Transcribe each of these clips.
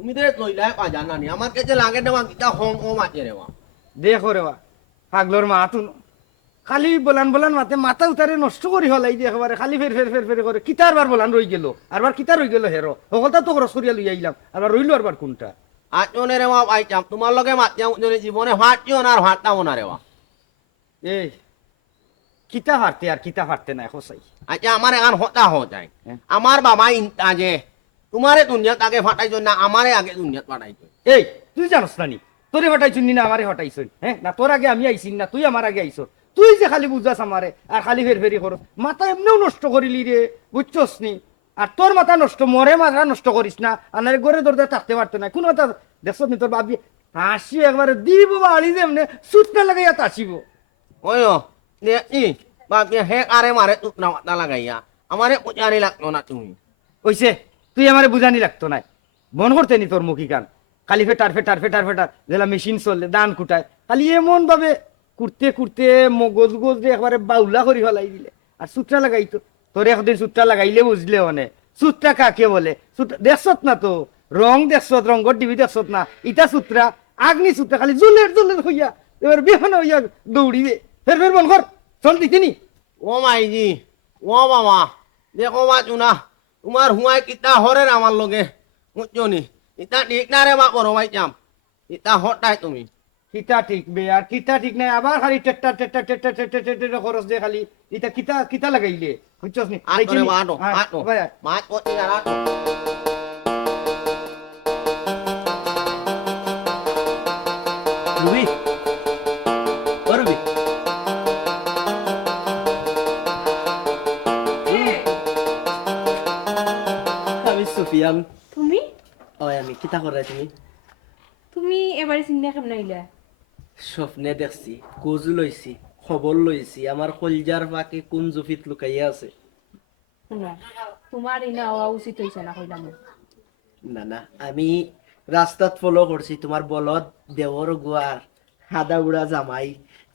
তুমি তো লইলাই পা জানানি আমার কাছে লাগে দেওয়া কিতা হোম ও মাঝে রেওয়া দেখো রে বা পাগলোর মা তুন খালি বলান বলান মাতে মাথা উতারে নষ্ট করি হলাই দিয়ে একেবারে খালি ফের ফের ফের ফের করে কিতার বার বলান রই গেল আরবার কিতা রই গেল হেরো সকলটা তো খরচ করিয়া লইয়া আইলাম আবার রইলো আরবার কোনটা আটজনে রেওয়া পাইতাম তোমার লগে মাতিয়া জীবনে হাঁটজন আর হাঁটতাম না রেওয়া এই কিতা হারতে আর কিতা হারতে না হোসাই আচ্ছা আমার এখন হতা হতাই হ্যাঁ। আমার বাবা ইন্তা যে তোমারে দুনিয়াত আগে ফাটাইছো না আমারে আগে দুনিয়াত ফাটাইছো এই তুই জানোস না নি তোরে হটাইছুন নি না আমারে হটাইছুন হ্যাঁ না তোর আগে আমি আইছিন না তুই আমার আগে আইছ তুই যে খালি বুঝাস আমারে আর খালি ফের ফেরি করস মাথা এমনিও নষ্ট করিলি রে বুঝছস নি আর তোর মাথা নষ্ট মরে মাথা নষ্ট করিস না আর ঘরে দরজা থাকতে পারতো না কোনো কথা দেখছ নি তোর বাবি হাসি একবারে দিব বাড়ি যে এমনি সুটটা লাগাইয়া তাসিব ওই ই বাপি হে আরে মারে তুকনা মাথা লাগাইয়া আমারে পুজারি লাগতো না তুমি কইছে তুই আমারে বুঝানি লাগতো না মন করতে নি তোর মুখী কান খালি ফেটার ফেটার ফেটার ফেটার যেলা মেশিন চললে দান কুটায় খালি এমন ভাবে কুড়তে কুড়তে মগজ গোজ দিয়ে একবারে বাউলা করি ফেলাই দিলে আর সুটটা লাগাইতো তোর একদিন সুটটা লাগাইলে বুঝলে অনে সুটটা কাকে বলে দেখছত না তো রং দেখছত রঙর ডিবি দেখছত না ইটা সুত্রা আগ্নি সুত্রা খালি জুলের জুলের হইয়া এবার বিহান হইয়া দৌড়িবে ফের ফের মন কর চল দিতিনি ও মাইজি ও বাবা দেখো মা চুনা তোমার হুয়াই কিতা হরে আমার লগে মুচনি ইতা ঠিক না রে মা বড় ভাই চাম ইতা হটাই তুমি কিতা ঠিক বে আর কিতা ঠিক নাই আবার খালি টেট্টা টেট্টা টেট্টা টেট্টা টেট্টা খরচ দিয়ে খালি ইটা কিতা কিতা লাগাইলে বুঝছস নি আটো রে মা আটো হ্যাঁ, আটো ভাই, মা কোটি না আটো রুবি ও রুবি আমি সুফিয়ান তুমি ওই আমি কিতা করে তুমি তুমি এবারে চিন্তা কেমন আইলা স্বপ্নে দেখছি কুজু লইছি খবর লইছি আমার কলজার পাকে কোন জুফিত লুকাইয়া আছে শুনা তোমার এনে হওয়া উচিত হয়েছে না কইলাম না না আমি রাস্তাত ফলো করছি তোমার বলদ দেওর গুয়ার হাদা উড়া জামাই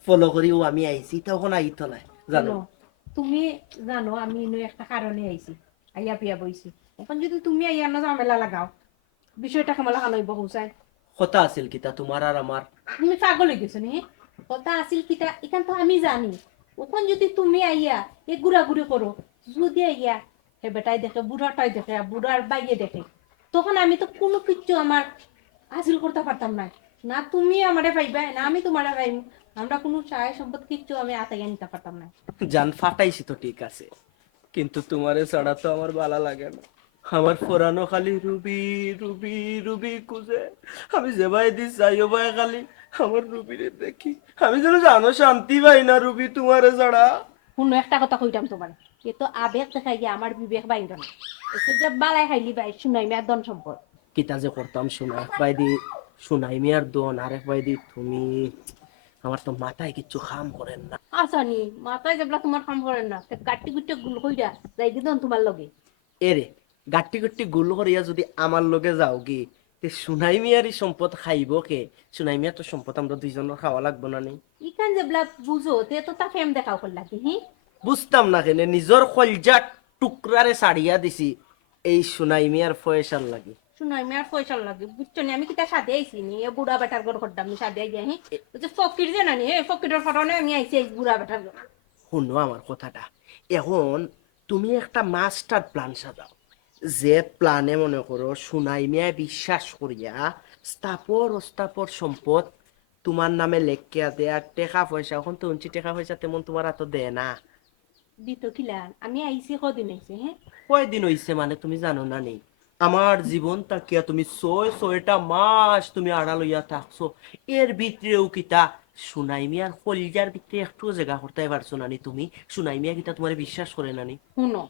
ফলো করিও আমি আইছি তখন আইতো না জানো শোনো, তুমি জানো আমি ইনো একটা কারণে আইছি আইয়া পিয়া বইছি এখন যদি তুমি আইয়া না ঝামেলা লাগাও বিষয়টা কেমন হানইব হুসাই কথা আছিল কিতা তোমার আর আমার তুমি পাগল হয়ে গেছো নি কথা আছিল কিটা এখান তো আমি জানি ওখান যদি তুমি আইয়া এ ঘুরাঘুরি করো যদি আইয়া হে বেটাই দেখে বুড়াটাই দেখে আর বুড়ার বাইয়ে দেখে তখন আমি তো কোনো কিচ্ছু আমার হাসিল করতে পারতাম না না তুমি আমারে পাইবা না আমি তোমারে পাইব আমরা কোনো চায় সম্পদ কিচ্ছু আমি আতাইয়া নিতে পারতাম না জান ফাটাইছি তো ঠিক আছে কিন্তু তোমারে ছাড়া তো আমার ভালো লাগে না আমার ফোরানো খালি রুবি রুবি রুবি খুঁজে আমি যে ভাই দিস যাইও ভাই খালি আমার রুবিরে দেখি আমি যেন জানো শান্তি পাই না রুবি তোমারে ছাড়া কোনো একটা কথা কইতাম তোমার এ তো আবেগ দেখাই গিয়ে আমার বিবেক বাইন্দ না এসে যে বালাই খাইলি বাই শুনাই মেয়ার ধন সম্পদ কিতা যে করতাম শোনা এক বাইদি শোনাই মিয়ার দোন আরেক বাইদি তুমি আমার তো মাথায় কিচ্ছু খাম করেন না আসানি মাথায় যেগুলা তোমার কাম করেন না গাটি গুটি গুল কইরা যাই দিদন তোমার লগে এরে গাটি গাটি গুল করিয়া যদি আমার লগে যাও কি তে সোনাই মিয়ারই সম্পদ খাইব কে সোনাই মিয়ার তো সম্পদ আমরা দুইজনের খাওয়া লাগবো না নেই ইখান যেগুলা বুঝো তে তো তা ফেম দেখাও কর লাগে হি বুঝতাম না কেন নিজের কলজা টুকরারে ছাড়িয়া দিছি এই সোনাই মিয়ার ফয়সাল লাগে শুনাই মেয়ার পয়সা লাগে বুঝছো নি আমি কিতা সাথে আইছি নি এ বুড়া বেটার ঘর করতাম নি সাথে আইয়া হি ওই যে ফকির যে না নি এই ফকিরের ফটনে আমি আইছি এই বুড়া বেটার ঘর শুনো আমার কথাটা এখন তুমি একটা মাস্টার প্ল্যান সাজাও যে প্ল্যানে মনে করো সোনাই মিয়া বিশ্বাস করিয়া স্থাপর অস্থাপর সম্পদ তোমার নামে লেখিয়া দেয় আর টেকা পয়সা এখন তো উঞ্চি টাকা পয়সা তেমন তোমার হাতে দেয় না দিত কিলান আমি আইছি কদিন আইছি হ্যাঁ কয়দিন হইছে মানে তুমি জানো না নেই আমার জীবন তাকিয়া তুমি ছয়টা মাস তুমি আড়া লইয়া থাকছো এর ভিতরেও কিতা সুনাই মিয়ার কলিজার ভিতরে একটু জায়গা করতে পারছো নানি তুমি সুনাই মিয়া কিতা তোমার বিশ্বাস করে নানি শুনো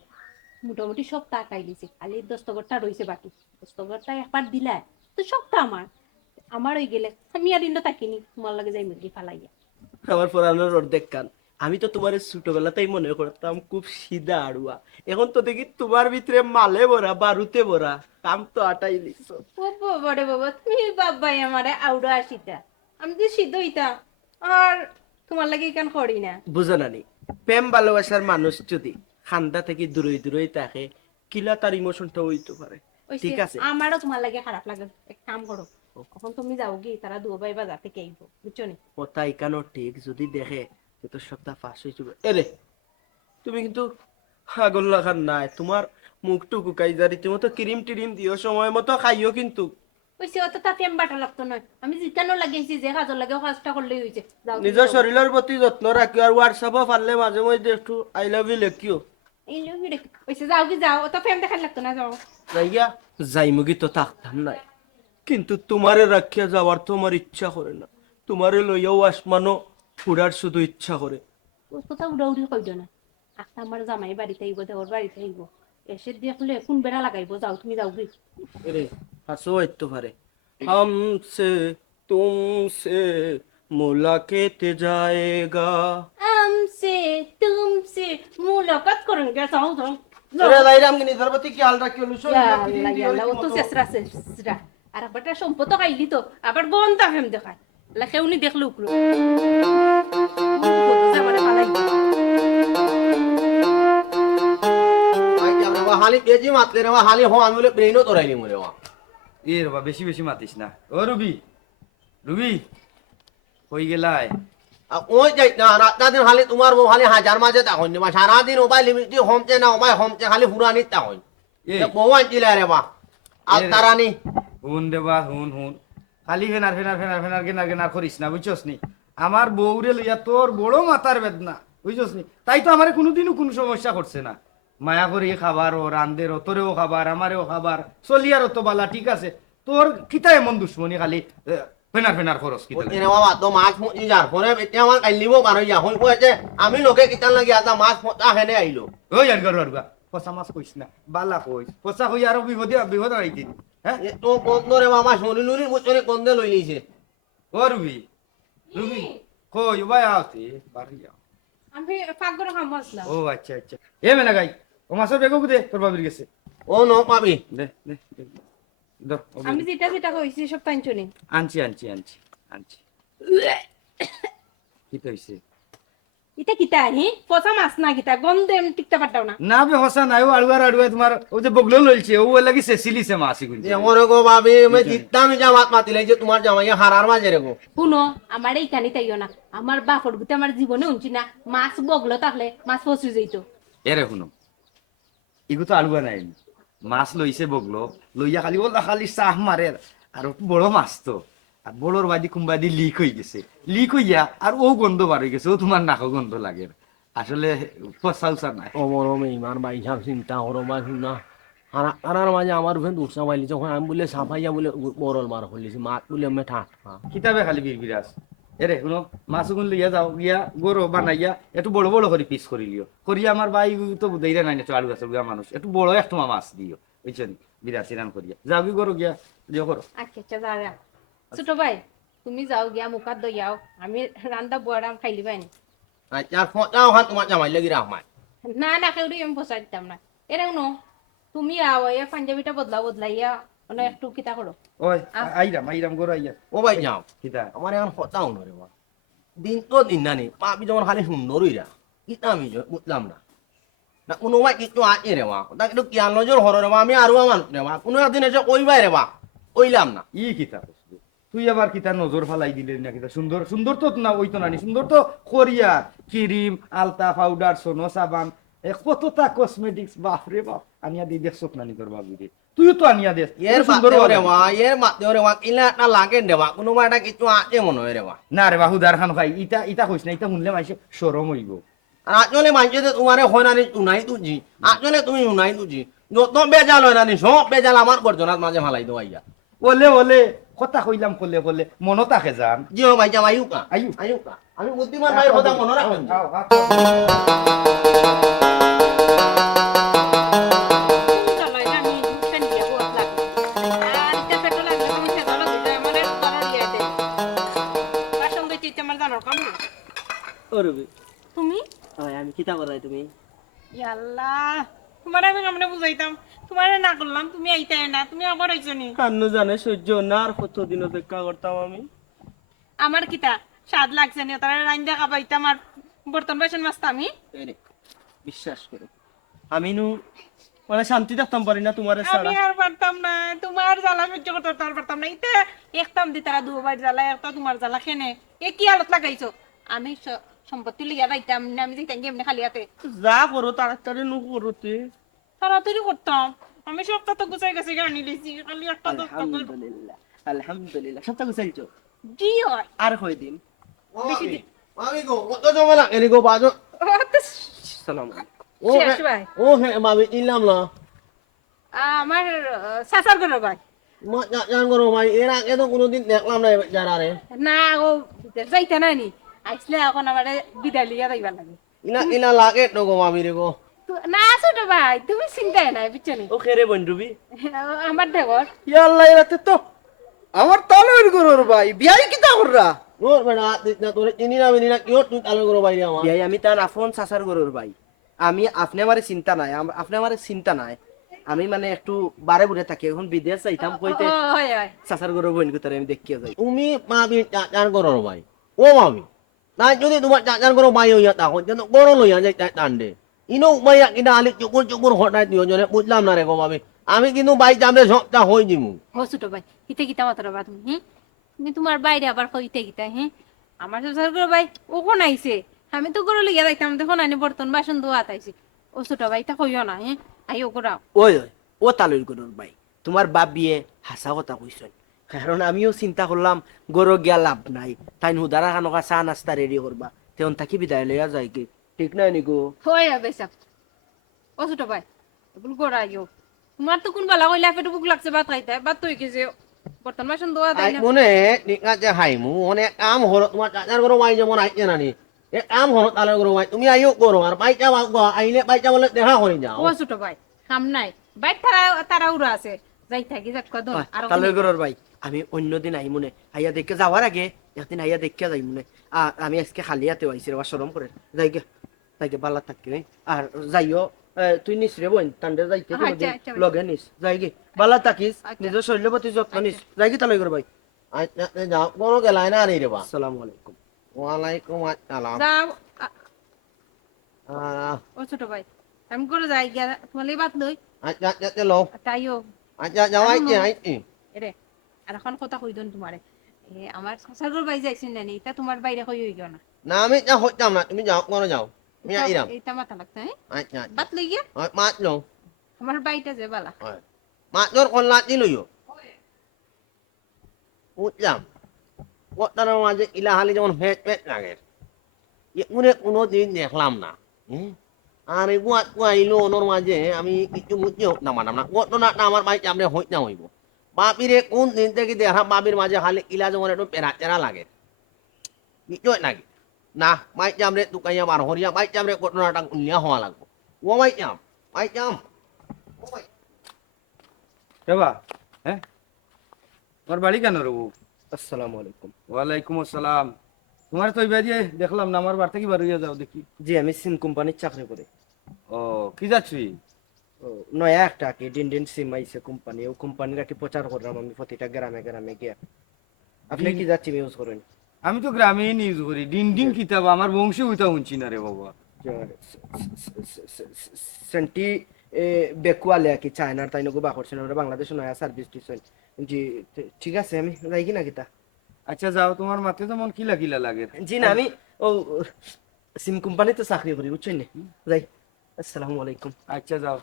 মোটামুটি সব টাকাই দিছে খালি দস্তগরটা রয়েছে বাকি দস্তগরটা একবার দিলা তো সবটা আমার আমার হয়ে গেলে আমি আর ইন্দ তাকিনি তোমার লাগে যাই মুরগি ফালাইয়া আমার পুরানোর অর্ধেক কান আমি তো তোমার ছোটবেলাতেই মনে করতাম খুব সিধা আড়ুয়া এখন তো দেখি তোমার ভিতরে মালে ভরা বারুতে ভরা কাম তো আটাই লিখছ ও বাবা রে বাবা তুমি বাবাই আমারে আউড়া আসিতা আমি তো সিদ্ধ হইতাম আর তোমার লাগে কেন করি না বুঝো নানি প্রেম ভালোবাসার মানুষ যদি খান্দা থেকে দূরে দূরে থাকে কিলা তার ইমোশনটা হইতে পারে ওইসে, ঠিক আছে। আমারও তোমার লাগে খারাপ লাগে, এক কাম করো, এখন তুমি যাও কি, তারা দুও ভাই বাজার থেকে আইব, বুঝছো নি? কথা এখানো ঠিক, যদি দেখে যে তোর সপ্তাহ ফাঁস হয়ে যাবে, এরে তুমি কিন্তু পাগল লাগার নাই, তোমার মুখটু কুকাই যা রীতিমতো ক্রিম টিরিম দিও, সময় মতো খাইও কিন্তু। ওইসে অত তাতে আমি বাটা লাগতো নয়, আমি জিকানো লাগিয়েছি যে কাজর লাগে কাজটা করলেই হয়েছে, যাও তুমি নিজের যাও। শরীরের প্রতি যত্ন রাখিও, আর হোয়াটসঅ্যাপও পারলে মাঝে মধ্যে একটু আই লাভ ইউ লেখিও। এই লোক ওইসে যাও কি যাও, অত ফেম দেখার লাগতো না, যাও। যাইয়া যাইমুগি তো থাকতাম নাই, কিন্তু তোমারে রাখিয়া যাওয়ার তো আমার ইচ্ছা করে না, তোমারে লইয়াও আসমানো ফুরার শুধু ইচ্ছা করে। ওর কথা উড়াউড়ি কইল না, একটা আমার জামাই বাড়িতে আইব, দেওয়ার বাড়িতে আইব, এসে দেখলে কোন বেড়া লাগাইব, যাও তুমি যাও কি। রে হাসো হইতে পারে, হামসে তুমসে মুলাকাত জায়েগা। আমসে তুমসে মুলাকাত করেন গে, যাও যাও। আরে লাইরাম কি নিজের প্রতি খেয়াল রাখিও, লুসো ইয়াল্লা ইয়াল্লা, ও তো চেষ্টা চেষ্টা, আর আবার সম্পদ খাইলি তো আবার গন্ধা ফেম দেখায়, লেখে উনি দেখলো উপরে হালি বেজি মাতলে রে হালি হো আমি বলে ব্রেইনও তোরাইনি মরে এ রবা বেশি বেশি মাতিস না। ও রুবি, রুবি কই গেলাই? ওই যাই না রাতটা দিন হালি তোমার বউ হালি হাজার মাঝে তা হইনি বা সারাদিন ওবাই লিমিটি হোমচে না ওবাই হোমচে খালি ফুরানি তা হই এ বউ আনছিলে রে বা আর তারানি হুন দেবা হুন হুন, খালি ফেনার ফেনার ফেনার ফেনার গেনার গেনার করিস না, বুঝছস নি? আমার বউরে লইয়া তোর বড় মাথার বেদনা, বুঝছস নি? তাই তো আমার কোনোদিনও কোনো সমস্যা করছে না, মায়া করি খাবার ও রান্ধের ও, তোরেও খাবার আমারেও খাবার, চলিয়ার তো বালা ঠিক আছে। তোর কিতা এমন দুশ্মনী খালি ফেনার ফেনার খরচ কিতা লাগে? এনে বাবা তো মাছ মুজি যার ফোনে এতিয়া আমার কাইলিব পারো ইয়া হই কইছে আমি লোকে কিতান লাগি আতা মাছ ফটা হেনে আইলো ওই আর গরু আরগা পচা মাছ কইস না, বালা কইস, পচা কই আরো বিপদে বিপদ আইতি। হ্যাঁ এ তো বন্ধ রে বাবা শুনি নুনি বুঝনে কন্দে লই লিছে ও রুবি, রুবি কই ভাই আওতি বাড়ি যাও। আমি পাকঘরে কাম আসলাম। ও আচ্ছা আচ্ছা, এ মেলা গাই ও মাছের বেগও দে, তোর বাবির গেছে ও ন পাবি দে দে দে, ধর, ও আমি বেগ। যেটা যেটা কইছি সব টাইনছো নি। আনছি আনছি আনছি আনছি। কি কইছে? এটা কিতা হি পচা মাছ না, কিতা গন্ধে আমি টিকতে পারতাম না। না বে হসা নাই, ও আড়ুয়ার আড়ুয়া তোমার ও যে বগলো লইছে ও লাগি সেসিলিছে মাছি গুনছে। যে মরে গো ভাবি মে জিততাম জামাত মাতিলে যে তোমার জামাইয়া হারার মাঝে রে গো শুনো, আমার এই কানি তাইও না, আমার বাপর গুতে আমার জীবনে উনছি না, মাছ বগলো থাকলে মাছ ফসি যাইতো। এরে শুনো, ইগু তো আলুয়া নাই, মাছ লইছে বগলো লইয়া খালি ওলা খালি চাহ মারে, আর ও বড় মাছ তো, আর বড়র বাদি কুম্বাদি লিক হয়ে গেছে, লিক হইয়া আর ও গন্ধ বার হয়ে গেছে, ও তোমার নাকও গন্ধ লাগে, আসলে ফসা উসা নাই। ও মরো মে ইমান বাই হিসাব চিন্তা করো বা শুনা হারার মাঝে আমার ফেন দুসা বাইলি যখন আমি বলে সাফাইয়া বলে বরল মার হলিছি মাত বলে আমি ঠাট কিতাবে খালি বিরবিরাস। এরে শুনো, মাছ গুন লইয়া যাও গিয়া গরো বানাইয়া একটু বড় বড় করে পিস করি লিও, করিয়া আমার ভাই তো বুঝাইরা নাই না আলু গাছের গুয়া মানুষ, একটু বড় একটা মাছ দিও বুঝছেন, বিরাসি রান করিয়া যাও কি গরো গিয়া দিও করো। আচ্ছা আচ্ছা যা, ছোট ভাই তুমি যাও গিয়া মুখাত দইয়াও, আমি রান্দা বুয়ারাম খাইলি পাইনি। আচ্ছা ফটাও হাত তোমার জামাই লাগি রাখমাই না না কেউরি আমি বসাই দিতাম না। এরা শুনো, তুমি আও ইয়া পাঞ্জাবিটা বদলাইয়া মানে একটু কিতা করো। ওই আইরাম আইরাম গরো আইয়া ও ভাই যাও কিতা আমার এখন ফটাও নরে বা দিন তো দিন না নি পাবি যখন খালি সুন্দরই রা কিতা আমি বুঝলাম না না কোনো মাই কিছু আছে রে বা তা কিন্তু জ্ঞান নজর হর রে বা আমি আরো আমার রে বা কোনো একদিন এসে কইবাই রে বা কইলাম না ই কিতা করছিস তুই, আবার কিতা নজর ফালাই দিলে না কিতা? সুন্দর সুন্দর তো না ওই তো নানি, সুন্দর তো করিয়া ক্রিম আলতা পাউডার সোনো সাবান কতটা কসমেটিক্স, বাপরে বাপ আনিয়া দি দেখছ নানি তোর বাবিরে, তুইও তো আনিয়া দেস এর সুন্দর মাতে রে বানাবি। বা এর মাতে রে বা কিলা একটা লাগে রে বা কোনো একটা কিছু আছে মনে হয় রে বা না রে বাহু দার খান খাই, ইটা ইটা কইস না, ইটা শুনলে মাইসে সরম হইব। আর আসলে মানছে যে তোমারে হয় না নি উনাই তুজি আসলে তুমি উনাই তুজি যত বেজাল হয় না নি সব বেজাল আমার গর্জনাত মাঝে ফালাই দো আইয়া ওলে ওলে কথা কইলাম কলে কলে মনত থাকে যান। জিও ভাই জাম আয়ুকা আয়ু। আয়ুকা আমি বুদ্ধিমান ভাইয়ের কথা মনে রাখবেন আও, আও। চলাই না আমি দুধটা নিয়ে বহুত লাগবে, আর এটা পেটো লাগবে তুমি সেটা লাগবে আমার করার ইয়ে দে, তার সঙ্গে চিতে আমার জানার কাম নেই। ও রবি, তুমি ওই আমি কিতা করাই তুমি? ইয়াল্লা, তোমার আমি কেমনে বুঝাইতাম, তোমার না করলাম তুমি আইতাই না, তুমি আবার আইছো নি। কান্নু জানে সহ্য না, আর কতদিন অপেক্ষা করতাম আমি। আমার কিতা স্বাদ লাগছে নি, তারা রাইন্দা খাবাইতাম আর বর্তন বাসন মাজতাম আমি। এই রে, বিশ্বাস করো আমি নু মানে শান্তি থাকতাম পারি না তোমার আমি আর পারতাম না তোমার জ্বালা সহ্য করতে আর পারতাম না ইতে একদম দি তারা দুবার জ্বালা একটা তোমার জ্বালা খেনে এ কি আলত লাগাইছো আমি সম্পত্তি লিয়া যাইতাম না আমি যাইতাম এমনি খালি হাতে যা করো তাড়াতাড়ি নু করতে। তাড়াতাড়ি করতাম আমি সবটা তো গুছাই গেছি গানি লিছি খালি একটা দশটা করে আলহামদুলিল্লাহ আলহামদুলিল্লাহ সবটা গুছাইছো জি হয় আর কই দিন মামি গো কত জমা না এরি গো বাজো। সালাম ও শেষ ভাই ও হে মামি ইলাম না আমার সাসার ঘর ভাই মা জান করো ভাই এর আগে তো কোনোদিন দেখলাম না যারা রে। না ও যাইতে না নি আইসলে এখন আমার বিদায় লিয়া যাইবার লাগে ইনা ইনা লাগে তো গো মামি রে গো। না ছোট ভাই তুমি চিন্তাই নাই বুঝছো নি ও খেরে বন্ধুবি আমার দেবর ইয়াল্লা এরাতে তো আমার তালুর গরুর ভাই বিয়াই কিতা কররা ওর বেটা না তোরে চিনি না মিনি না কিও তুই তালে করো ভাই আমার। বিয়াই আমি তার আফন চাচার গরুর ভাই আমি আপনি আমারে চিন্তা নাই আপনি আমারে চিন্তা নাই আমি মানে একটু বারে বুড়ে থাকি এখন বিদেশ যাইতাম কইতে হয় হয় চাচার গরুর বোন গুতারে আমি দেখিয়ে যাই তুমি মামি চাচান করো ভাই ও মামি না যদি তোমার চাচান করো ভাই হইয়া তখন যেন বড় লইয়া যাই টান্ডে ইনো মাইয়া কিনা আলি চুকুর চুকুর হঠাৎ দিও জনে বুঝলাম না রে গো মামি আমি কিন্তু বাই চামড়ে সবটা হই দিমু। ও ছোট ভাই কিতে কিতা মাত্র বা তুমি তুমি তোমার বাইরে আবার কইতে কিতা আমার শ্বশুর ঘর ভাই ও কোন আইছে আমি তো গরু লিয়া যাইতাম দেখুন আনি বর্তন বাসন ধোয়া আইছি ও ছোট ভাই তা কইও না আইও করাও ওই ওই ও তালুর গরুর ভাই তোমার বাপ বিয়ে হাসা কথা কইছেন কারণ আমিও চিন্তা করলাম গরু গিয়া লাভ নাই তাই হুদারা খানকা চা নাস্তা রেডি করবা তেমন তাকি বিদায় লইয়া যায় কি ঠিক নাই নি গো হয় বেসা ও ছোট ভাই এগুলো করা আইও তোমার তো কোন বেলা কইলা পেটে বুক লাগছে ভাত খাইতে ভাত তো গেছে বর্তন বাসন ধোয়া তাই না মনে ঠিক আছে হাইমু অনেক কাম হলো তোমার চাচার করো ভাই যেমন আইছে না নি এ কাম হলো তালে করো ভাই তুমি আইও করো আর বাই চা আইলে বাই চা বলে দেখা করে যাও। ও ছোট ভাই কাম নাই বাইক তারা উড়া আছে যাই থাকি যাক কদম আর তালুর গরুর ভাই আমি অন্যদিন আই মনে আইয়া দেখে যাওয়ার আগে একদিন আইয়া দেখে যাই মনে আমি আজকে খালি হাতে আইছি রে শরম করে যাইগে যাইগে বালা থাকি আর যাইও তুই নিস রে বোন তান্ডে যাইতে আচ্ছা, আচ্ছা, লগে নিস যাইগে বালা থাকিস আচ্ছা। নিজের শরীরের প্রতি যত্ন নিস যাইগে তালুর গরুর ভাই আচ্ছা যাও কোনো গেলাই না রে বা। আসসালামু আলাইকুম ওয়ালাইকুম আসসালাম। যাও আহ, ও ছোট ভাই আমি করে যাই গিয়া তোমার বাত লই আচ্ছা আচ্ছা চলো তাইও আচ্ছা যাও আইছি আইছি। এরে আর এখন কথা কই দন তোমারে আমার শ্বশুর বাই যাইছেন না এটা তোমার বাইরে কই হই গো না না আমি যা হইতাম না তুমি যাও কোনো যাও আমি আইরাম। এটা মাথা লাগতে আচ্ছা আচ্ছা বাত লই গিয়া মাছ লো আমার বাইটা যে বালা মাছ তোর কোন লাচি লইও বুঝলাম ওটার মাঝে ইলাহালি যেমন ফেট ফেট লাগে এগুলো কোনো দিন দেখলাম না। আর এগুলো আইলো ওনোর মাঝে আমি কিছু বুঝতে হোক না মানাম না ঘটনাটা আমার ভাই চামড়ে হইত না হইব বাপিরে কোন দিন থেকে দেখা বাপির মাঝে খালি ইলা যেমন একটু পেরা চেরা লাগে কিছু নাকি না ভাই চামড়ে তুকাইয়া বার হরিয়া ভাই চামড়ে ঘটনাটা উল্লিয়া হওয়া লাগবো ও ভাই চাম ভাই চাম ও ভাই রেবা হ্যাঁ তোমার বাড়ি কেন রবু? আসসালামু আলাইকুম ওয়ালাইকুম আসসালাম। তোমার তো এবার যে দেখলাম না আমার বাড়ি থেকে বার হইয়া যাও দেখি। জি আমি সিম কোম্পানির চাকরি করি ও কি যাচ্ছি? ও, নয়া একটা কি ডিন সিম আইছে কোম্পানি ও কোম্পানির কি প্রচার করলাম আমি প্রতিটা গ্রামে গ্রামে গিয়া আপনি কি যাচ্ছি ইউজ করেন আমি তো গ্রামে নিউজ করি ডিন ডিন কিতাব আমার বংশে হইতা শুনছি না রে বাবা। সেন্টি বেকুয়ালে কি চায়নার তাই নগো বা করছেন আমরা বাংলাদেশে নয়া সার্ভিস দিছেন জি ঠিক আছে আমি যাই কি না কিতা আচ্ছা যাও তোমার মাথে যেমন কিলা কিলা লাগে। জি না আমি ও সিম কোম্পানিতে চাকরি করি বুঝছেন না যাই আসসালামু আলাইকুম আচ্ছা যাও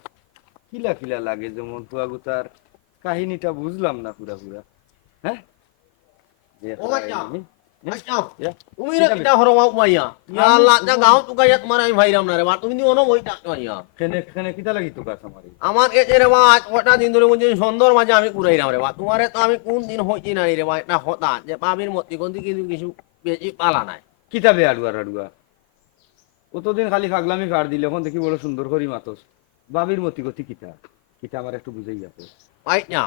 কিলা কিলা লাগে যেমন তুয়াগুতার কাহিনীটা বুঝলাম না পুরা পুরা। হ্যাঁ ও বাচ্চা আচ্ছা ইয়া, তুমি রে কিটা হরো মাইয়া ইয়া আল্লাহ যা গাও তুকাইয়া তোমার আমি ভাইরাম না রে বা তুমি দিও না ওইটা মাইয়া কেনে কেনে কিতা লাগি তো কাছে আমারে আমার এ রে বা আজ ওটা দিন ধরে বুঝি সুন্দর মাঝে আমি কুড়াইরাম রে বা তোমারে তো আমি কোন দিন হইছি না রে বা এটা হতা যে পাবির মতি কোন কিন্তু কিছু বেশি পালা নাই কিতাবে আড়ুয়ার আড়ুয়া কতদিন খালি ফাগলামি কার দিলে এখন দেখি বড় সুন্দর করি মাতস বাবির মতি গতি কিতা কিতা আমার একটু বুঝাই যাবে। ভাই না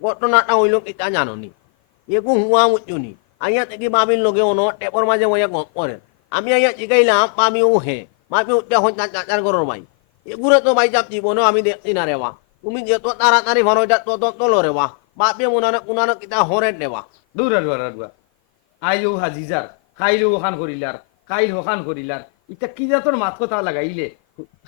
ঘটনাটা হইল কিতা জানো নি এগু হুয়া মুচুনি আইয়া থেকে বাবির লগে অন টেপর মাঝে ওয়া গপ করে আমি আইয়া জিগাইলাম পামি ও হে মাপি উঠতে হন চাচার ঘরের ভাই এগুলো তো ভাই চাপ জীবনেও আমি দেখছি না রে বা তুমি যে তো তাড়াতাড়ি ভরো এটা তো তোলো রে বা বাপে উনানে উনানে কিতা হরে দেবা দূর আড়ুয়ার আড়ুয়া আইও হাজিজার খাইলেও ওখান করিলার খাইল ওখান করিলার ইটা কি জাতর মাত কথা লাগাইলে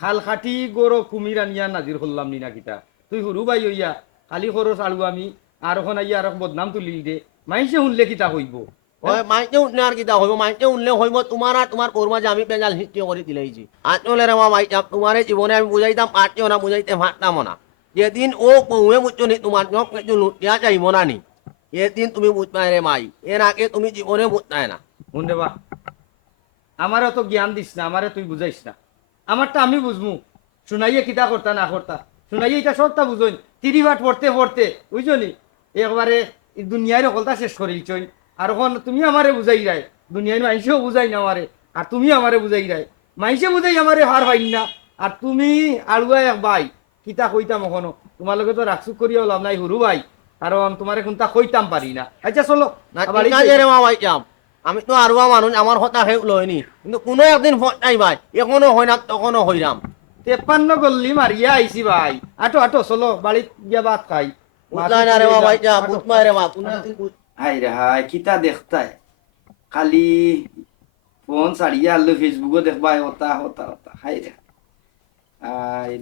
খাল খাটি গরো কুমির আনিয়া নাজির করলাম নি না কিতা তুই হুরু ভাই হইয়া খালি খরচ আলু আমি আর ওখানে আইয়া আর বদনাম তুলিল দে মাইসে শুনলে কিতা হইব ওই মাইতে উঠলে আর কিতা হইব মাইতে উঠলে হইব তোমার আর তোমার ওর মাঝে আমি পেঁজাল সৃষ্টি করে দিলেইছি আটলে রে মা মাইতাম তোমার জীবনে আমি বুঝাইতাম আটও না বুঝাইতে পারতাম না যেদিন ও কৌয়ে বুঝছো নি তোমার সব কিছু লুটিয়া চাইব না নি এদিন তুমি বুঝবাই রে মাই এর আগে তুমি জীবনে বুঝতাই না শুন রে বা আমারও তো জ্ঞান দিস না আমারে তুই বুঝাইস না আমারটা আমি বুঝমু শুনাইয়ে কিতা করতা না করতা শুনাইয়ে এটা সবটা বুঝইন তিরিবাট পড়তে পড়তে বুঝলি একবারে দুনিয়ার অকলতা শেষ করিল চই আর এখন তুমি আমারে বুঝাই রায় দুনিয়ার মাইসেও বুঝাই না আমারে আর তুমি আমারে বুঝাই রায় মাইসে বুঝাই আমারে হার হইন না আর তুমি আলুয়া এক ভাই কিতা কইতাম এখনো তোমার লগে তো রাখসুক করিয়া লাভ নাই হুরু ভাই কারণ তোমারে কোনটা কইতাম পারি না আচ্ছা চলো না আবার ঠিক আছে রে মা মাইতাম আমি তো আরুয়া মানুষ আমার কথা হে লয়নি কিন্তু কোনো একদিন ফটাই ভাই এখনো হয় না তখনও হইরাম 53 গল্লি মারিয়া আইছি ভাই আটো আটো চলো বাড়িত গিয়া ভাত খাই বুঝলাই না রে মা মাইতাম বুঝবাই রে মা কোনো একদিন হাই রে হাই কিতা দেখতাই খালি ফোন ছাড়িয়া আলো ফেসবুকও দেখবাই হতা হতা হতা হাই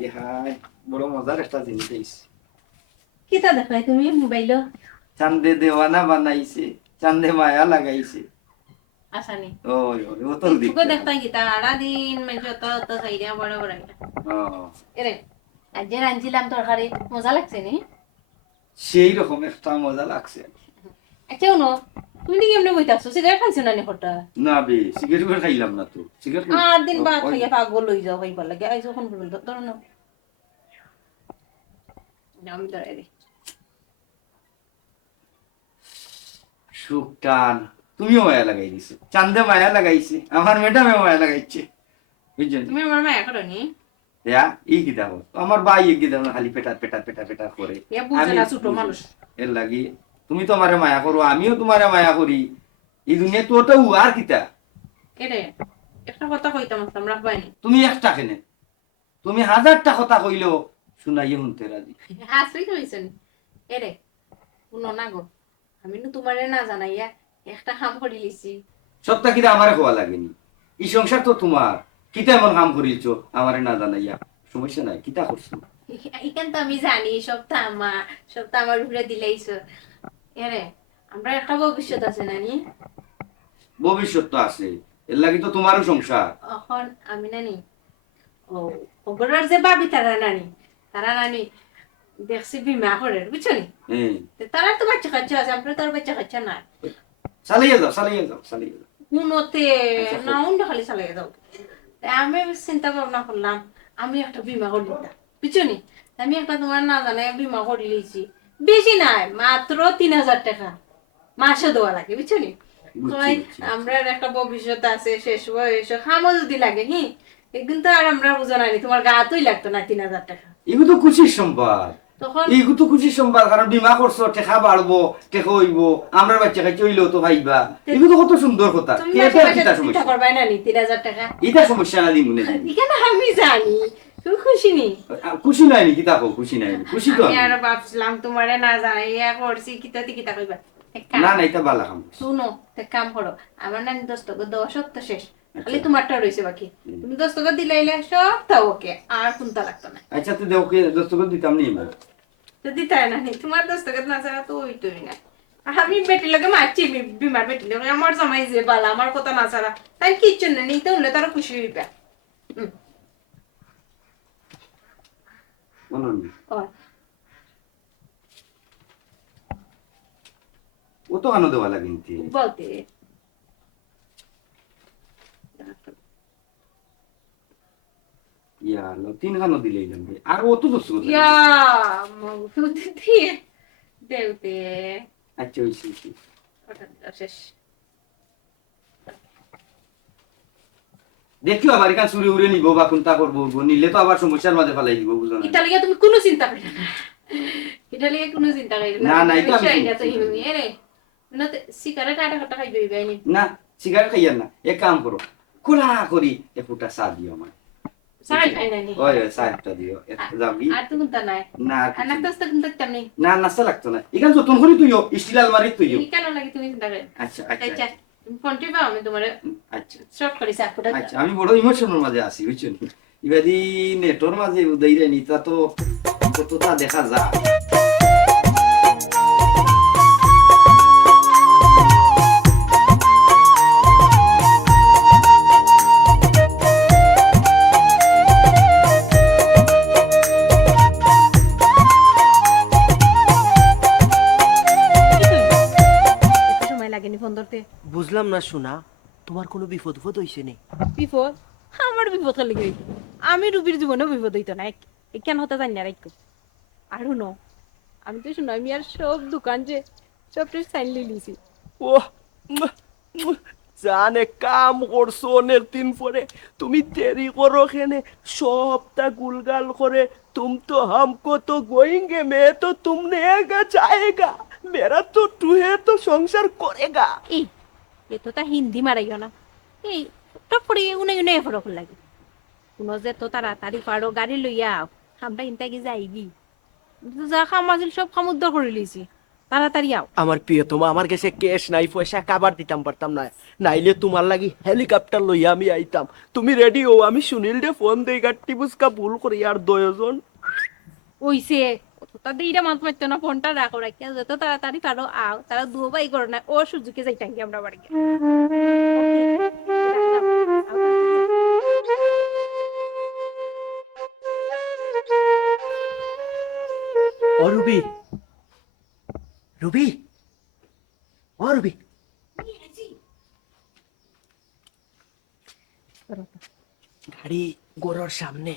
রে হাই বড় মজার একটা জিনিস আইছে কিতা দেখাই তুমি মোবাইল চান্দে দেওয়ানা বানাইছে চান্দে মায়া লাগাইছে আসানি ওই ওই ও তোর দিক তোকে দেখতাই কি তারা দিন মানে যত তত সাইডে বড় বড় এরে আজ যে রাঁধছিলাম তরকারি মজা লাগছে নি সেই রকম একটা মজা লাগছে আচ্ছা উনো তুমি কি এমনি বইতাছো সিগারেট খাইছো না নি হঠাৎ না বে সিগারেট খাইলাম না তো সিগারেট আর দিন বাদ খাইয়া পাগল লই যাও ভাই লাগে আইছো কোন পর্যন্ত ধরো না আমি ধরে দি সুকটান তুমিও মায়া লাগাই দিছে চান্দে মায়া লাগাইছে আমার ম্যাডামে মায়া লাগাইছে বুঝছেন তুমি আমার মায়া করো নি ইয়া ই কি দাও আমার ভাই কি দাও খালি পেটা করে ইয়া বুঝে না ছোট মানুষ এর লাগি তুমি তো আমারে মায়া করো আমিও তোমারে মায়া করি এই দুনিয়া তো ওটা আর কিতা এরে একটা কথা কইতাম আমরা পাইনি তুমি একটা কেনে তুমি 1000টা কথা কইলেও শুনাইয়ে শুনতে রাজি হাসি কইছেন এরে শুনো না গো আমি তো তোমারে না জানাইয়া একটা কাম করে লিছি সবটা কিতা আমারে খোয়া লাগেনি এই সংসার তো তোমার কিতা এমন কাম করিলছো আমারে না জানাইয়া সমস্যা নাই কিতা করছো এখান তো আমি জানি সবটা আমার উপরে দিলাইছো এরে আমরা একটা ভবিষ্যৎ আছে নানি ভবিষ্যৎ তো আছে এর লাগি তো তোমারও সংসার এখন আমি নানি ও ওগরার যে বাবি তারা নানি দেখছি বিমা করে বুঝছো নি হ্যাঁ তারা তো বাচ্চা কাচ্চা আছে আমরা তো আর বাচ্চা কাচ্চা নাই চালিয়ে যাও উন্নতে না উন্ড খালি চালিয়ে যাও আমি চিন্তা ভাবনা করলাম আমি একটা বিমা করে দিতাম বুঝছো নি আমি একটা তোমার না জানে বিমা করে লিয়েছি বেশি নাই মাত্র 3000 টাকা মাসে দেওয়া লাগে বুঝছো নি আমরা একটা ভবিষ্যৎ আছে শেষ বয়স খামো যদি লাগে হি একদিন তো আর আমরা বুঝো নাই তোমার গাতুই লাগতো না 3000 টাকা এগুলো তো খুশির সংবাদ তখন এইগুলো তো খুশির সংবাদ কারণ বিমা করছো টেকা বাড়বো টেকা হইব আমরা বাচ্চা কাছে হইলেও তো ভাইবা এগুলো তো কত সুন্দর কথা তুমি এটা মাসে কিতা মাসে চিন্তা সমস্যা করবাই না নি 3000 টাকা এটা সমস্যা না দিই মনে এখানে আমি জানি তুমি খুশি নি খুশি নাই নি কিতা কও খুশি নাই নি খুশি তো আমি আমি। আর ভাবছিলাম তোমারে না জানাইয়া করছি কিতা কইবা না না এটা বালা কাম শুনো এক কাম করো আমার নানি 10 টাকা দেওয়া সব তো শেষ খালি তোমারটা রয়েছে বাকি তুমি 10 টাকা দিলাইলে সবটা ওকে আর কোনটা লাগতো না আচ্ছা তো দেওকে দস্তখত দিতাম নি এবার তো দিতাই না তোমার 10 টাকা না ছাড়া তো ওইটাই না আর আমি বেটি লাগে মারছি বিমার বেটি লাগে আমার জামাই যে বালা আমার কথা না ছাড়া তাই কিচ্ছু না নিতে হলে তারা খুশি হইবে মনে ও ও তো আনো দেওয়া লাগে নিতে বলতে ইয়া লো 3 খানো দিলেই লাগবে আর ও তো দস্তখত ইয়া মগুতে দিয়ে দেউতে আচ্ছা হইছে শেষ দেখিও আবার এখান চুরি উড়ে নিব বা কোনটা করবো নিলে তো আবার সমস্যার মাঝে ফেলাই দিব বুঝো না এটা লিগে তুমি কোনো চিন্তা করি না এটা লিগে কোনো চিন্তা করি না, না, এটা আমি এটা তো চিন্তা করি। হিমি এরে না সিগারেট আটা খাটা খাই যাইবে না সিগারেট খাইয়া না এক কাম করো খোলা করি এক ফুটা চা দিও আমার সারাই খাই না নি ওই চাটা দিও যাবি আর তো কোনটা নাই না আর আর কিছু না তো কিন্তু তেমনি না নাস্তা লাগতো না এখান যতন করি তুইও স্টিল আলমারি তুইও এই কেন লাগে তুমি চিন্তা করি আচ্ছা আচ্ছা আচ্ছা তুমি ফোন টিপা আমি তোমারে আচ্ছা শর্ট করি সাফটা আচ্ছা আমি বড় ইমোশনের মাঝে আছি বুঝছেন ইবাদি নেটর মাঝে উদয় রে নিতা তো কতটা দেখা যায়। একটু সময় লাগেনি ফোন ধরতে। বুঝলাম না শোনা, তোমার কোনো বিপদ হইছে নি? বিপদ? আমার বিপদ খালি গই, আমি রুবির জীবনেও বিপদ হইতো না। কেন হতে জানি না রাখো আর শুনো, আমি তো শুনো আমি আর সব দোকান যে সব সাইন লিছি। ও জানে কাম করছো অনেক দিন পরে, তুমি দেরি করো কেনে? সবটা গুলগাল করে तुम तो हमको तो गोएंगे मैं तो तुमने आएगा जाएगा मेरा तो तू है तो संसार करेगा। এই এ তো তা হিন্দি মারাইও না, এই টপ পড়ে উনে উনে ফরক লাগে। কোনো যে তো তাড়াতাড়ি পারো গাড়ি লইয়া আও, আমরা ইনতা কি যাইগি যা খাম আছিল সব খামুদ্র করে লইছি, তাড়াতাড়ি আও। আমার প্রিয়তমা, আমার কাছে ক্যাশ নাই, পয়সা কাবার দিতাম পারতাম না, নাইলে তোমার লাগি হেলিকপ্টার লইয়া আমি আইতাম। তুমি রেডি হও, আমি সুনীল রে ফোন দেই, গাড়ি বুঝকা ভুল করি আর দয়জন। ওইছে তা দেইরা মাত মারতো না, ফোনটা রাখো রাখিয়া যত তাড়াতাড়ি পারো আও, তারা দুও ভাই করো না ও সুযোগে যাইতাম কি আমরা বাড়ি গিয়ে। ও রুবি, রুবি, ও রুবি, গাড়ি গোরর সামনে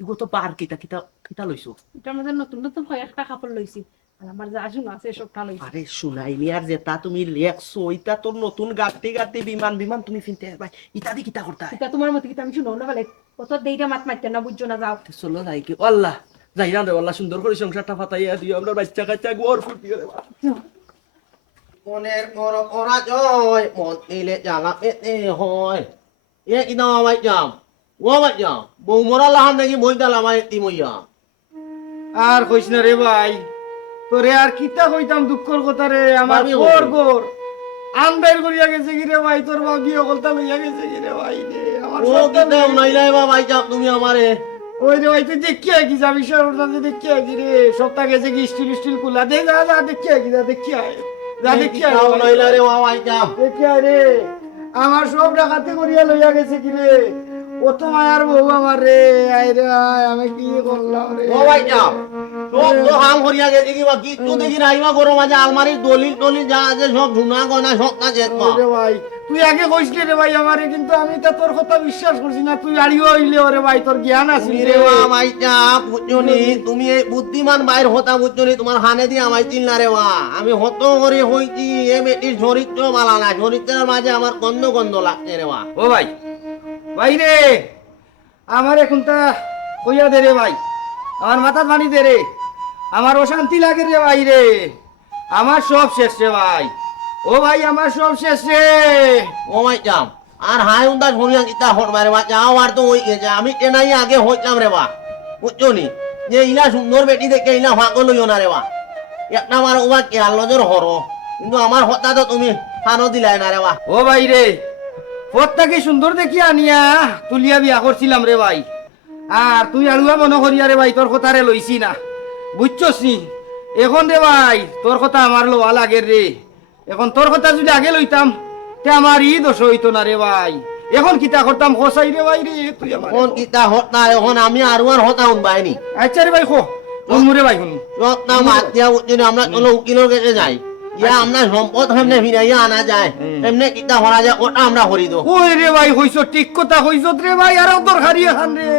ইগো তো পার কিতা কিতা কিতা লইছো? এটার মধ্যে নতুন নতুন হয় একটা কাপড় লইছি, আর আমার যা শুনো আছে সবটা লইছি। আরে শুনাইনি আর যেটা তুমি লেখছো ইটা তোর নতুন গাড়ি গাড়ি বিমান বিমান তুমি ফিনতে ভাই ইত্যাদি কিতা করতা? এটা তোমার মতে কি আমি শুনো না বলে কত দেইরা মাত মারতে না, বুঝছো না? যাও চলো যাই কি আল্লাহ যাই না রে আল্লাহ, সুন্দর করে সংসারটা ফাটাইয়া দিও, আমরা বাচ্চা কাচ্চা গোর ফুটি রে। মনের বড় করা জয় মন নিলে জ্বালা পেতে হয়। এ কি দাম আমায় যাম ও আমায় যাম বউ মরা লাহান নাকি মই ডাল আমায় এতি মইয়া। আর কইস না রে ভাই, তোরে আর কিতা কইতাম দুঃখর কথা রে। আমার ভাবি গোর কই? গোর আন্দার করিয়া গেছে কি রে ভাই, তোর বাবি অকলতা লইয়া গেছে কি রে ভাই রে। আমার ও সন্তান কি দাম নেই। নাইলাই বা ভাই যাম তুমি আমারে। ওই রে ভাই তুই দেখিয়া কি যাবি সরদাতে দেখিয়া কি রে, সপ্তাহ গেছে কি স্টিল স্টিল কুলা দে, যা যা দেখিয়া কি, যা দেখিয়া আয়, যা দেখিয়া আয় দাম ভাই। নাইলা রে বা ভাই যাম। দেখিয়া আয় রে, আমার সব ডাকাতে করিয়া লইয়া গেছে কি রে, অত মায়ার বউ আমার রে। আয় রে আয়, আমি কি করলাম রে। ও ভাই যাম সব তো হাম করিয়া গেছে কি বা কিচ্ছু দেখি নাইবা গরম আছে, আলমারির দলিল টলিল যা আছে সব ঝুনা গয়না সব না জেতমা। ওরে ভাই তুই আগে কইসলি রে ভাই আমারে, কিন্তু আমি তো তোর কথা বিশ্বাস করছি না। তুই আড়িও হইলে ওরে ভাই, তোর জ্ঞান আছে রে বা ভাই যাম বুঝছনি, তুমি এই বুদ্ধিমান বাইর হতা বুঝছনি, তোমার হানে দিয়ে আমায় চিন না রে বা। আমি হত করে হইছি এ মেটির চরিত্র বালা না, চরিত্রের মাঝে আমার গন্ধ গন্ধ লাগছে রে বা। ও ভাই, ভাই রে আমার এখন তা কইয়া দে রে ভাই, আমার মাথা পানি দে রে, আমার অশান্তি লাগে রে ভাই রে, আমার সব শেষ রে ভাই। ও ভাই আমার সব শেষ রে। ও ভাই যাম আর হাই উন্দা ঝুলিয়া কিতা হরবা রে বা, যাও আর তো হই গেছে, আমি টেনাই আগে হইতাম রে বা বুঝছনি। যে ইলা সুন্দর বেটি দেখে ইলা ফাঁক লইও না রে বা, একটা আমার ওবা কেয়ার নজর হর, কিন্তু আমার হতা তো তুমি ফানো দিলাই না রে বা। ও ভাই রে, পথটাকে সুন্দর দেখিয়া আনিয়া তুলিয়া বিয়া করছিলাম রে ভাই, আর তুই আড়ুয়া মনে করিয়া রে ভাই তোর কথা রে লইছি না, বুঝছস নি? এখন রে ভাই তোর কথা আমার লোয়া লাগে রে। এখন তোর কথা যদি আগে লইতাম তে আমার ই দোষ হইতো না রে ভাই। এখন কিতা করতাম খসাই রে ভাই রে তুই আমার। এখন কিতা হতা এখন আমি আর আর হতা উনবাইনি আচ্ছা রে ভাই খো মুরে ভাই শুনুন। সবটা মাত দিয়া বুঝছনি, আমরা চলো উকিলের কাছে যাই, ইয়া আমরা সম্পদ হেমনে ফিরাইয়া আনা যায়, এমনি কিতা হরা যায় ওটা আমরা হরি দো। ওই রে ভাই হইছ ঠিক কথা হইছ রে ভাই, আরো দরকারি এখন রে।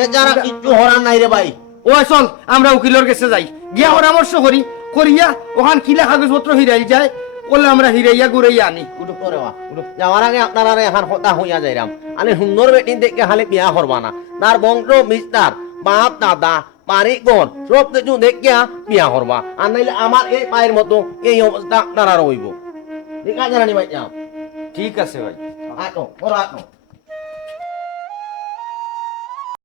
এ যারা কিচ্ছু হরার নাই রে ভাই। ও চল আমরা উকিলের কাছে যাই, গিয়া পরামর্শ করি, করিয়া ওখান কিলা কাগজপত্র হিরাই যায় বলে আমরা হিরাইয়া ঘুরাইয়া আনি। উঠো করে বা যাওয়ার আগে আপনারা এখন হতা হইয়া যাইরাম, আরে সুন্দর বেটি দেখে খালি বিয়া করবা না, তার বংশ বিস্তার বাপ দাদা বাড়ি ঘর সব কিছু দেখিয়া বিয়া করবা, আর নাইলে আমার এই পায়ের মতো এই অবস্থা আপনারা রইব। ঠিক আছে রানি ভাই যাও। ঠিক আছে ভাই। আটো ওরা আটো।